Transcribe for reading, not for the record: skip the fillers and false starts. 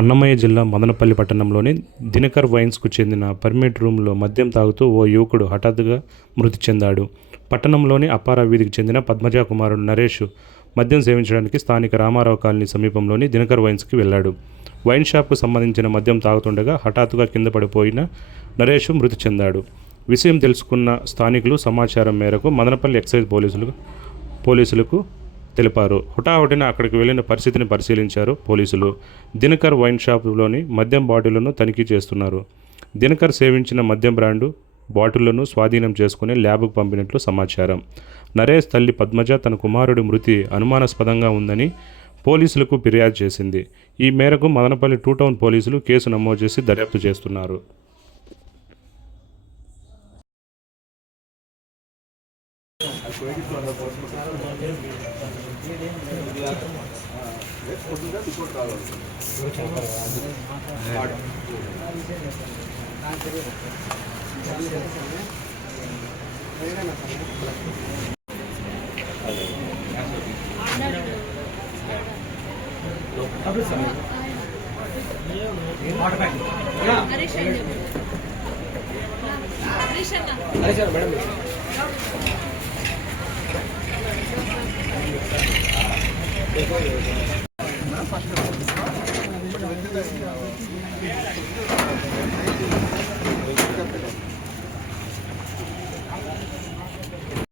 అన్నమయ్య జిల్లా మదనపల్లి పట్టణంలోని దినకర్ వైన్స్కు చెందిన పర్మిట్ రూమ్లో మద్యం తాగుతూ ఓ యువకుడు హఠాత్తుగా మృతి చెందాడు. పట్టణంలోని అప్పారా వీధికి చెందిన పద్మజ కుమారుడు నరేష్ మద్యం సేవించడానికి స్థానిక రామారావు కాలనీ సమీపంలోని దినకర్ వైన్స్కి వెళ్లాడు. వైన్ షాప్కు సంబంధించిన మద్యం తాగుతుండగా హఠాత్తుగా కింద పడిపోయిన నరేష్ మృతి చెందాడు. విషయం తెలుసుకున్న స్థానికులు సమాచారం మేరకు మదనపల్లి ఎక్సైజ్ పోలీసులకు తెలిపారు. హుటాహుటిన అక్కడికి వెళ్లిన పరిస్థితిని పరిశీలించారు పోలీసులు. దినకర్ వైన్ షాపులోని మద్యం బాటిళ్లను తనిఖీ చేస్తున్నారు. దినకర్ సేవించిన మద్యం బ్రాండు బాటిళ్లను స్వాధీనం చేసుకుని ల్యాబ్కు పంపినట్లు సమాచారం. నరేష్ తల్లి పద్మజ తన కుమారుడి మృతి అనుమానాస్పదంగా ఉందని పోలీసులకు ఫిర్యాదు చేసింది. ఈ మేరకు మదనపల్లి 2 టౌన్ పోలీసులు కేసు నమోదు చేసి దర్యాప్తు చేస్తున్నారు.